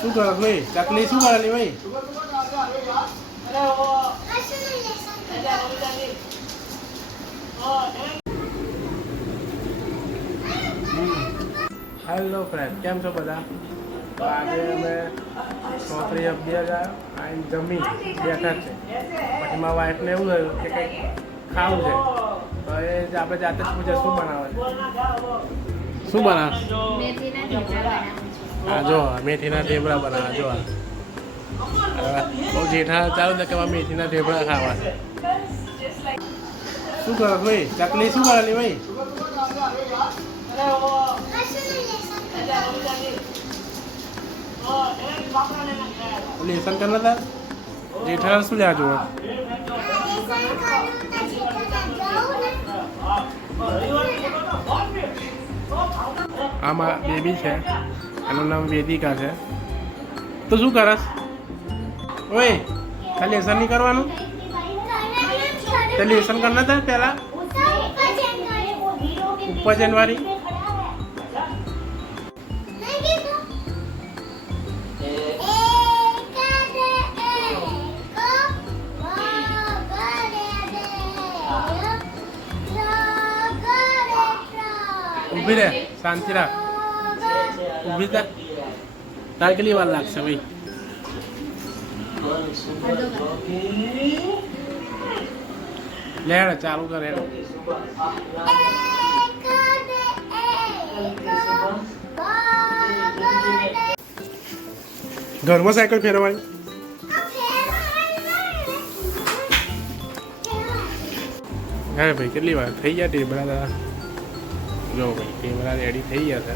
શું કરો ભાઈ? ચકલી શું કરેલી ભાઈ? હેલો ફ્રેન્ડ, કેમ છો બધા? તો આજે અમે છોકરી અભ્યાસ આવીને જમી બેઠા છે. પછી મારા વાઈફને એવું થયું કે કંઈક ખાવું છે, તો એ આપણે જાતે જ પૂછે શું બનાવે છે. શું બનાવે? હા જો મેથીના ઢેબરા બનાવે. જો બહુ જેઠા ચાલુ ને કે મેથીના ઢેબરા ખાવા. શું કરો ભાઈ? ચકલી શું કરેલી ભાઈ? લેસન કરના હતા જેઠા શું લ્યા જોવા? આમાં બેબી છે, એનું નામ વેદિકા છે. તો શું કરસ? ઓય ખાલી લેસન નહીં કરવાનું? તો લેસન કરના હતા પહેલા ઉપર જનવારી. ઊભી રહે, શાંતિ રાખ. ઊભી થા. તારે કેટલી વાર લાગશે ભાઈ? લે ચાલુ કર હેડો. ઘરમાં સાયકલ ફેરવાની. હા ભાઈ કેટલી વાર થઈ ગયા ટેબડા દાદા? જો ભાઈ ટેબડા રેડી થઈ ગયા છે.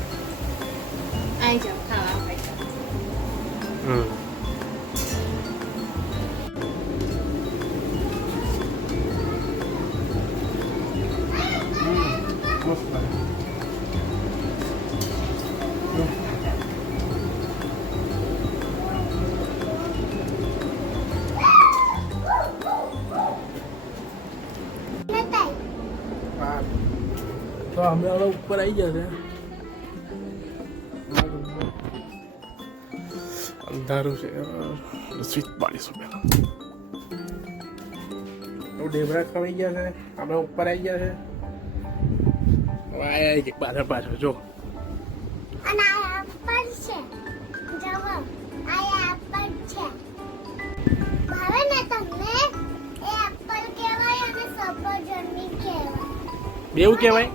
તો અમે હવે ઉપર આવી જશે. અંધારું છે, સ્વિચ પાડીશું પેલા. તો ઢેબરા ખવાઈ ગયા છે, આપણે ઉપર આવી ગયા છે. આયા પાછળ પાછળ જો બેવું કહેવાય.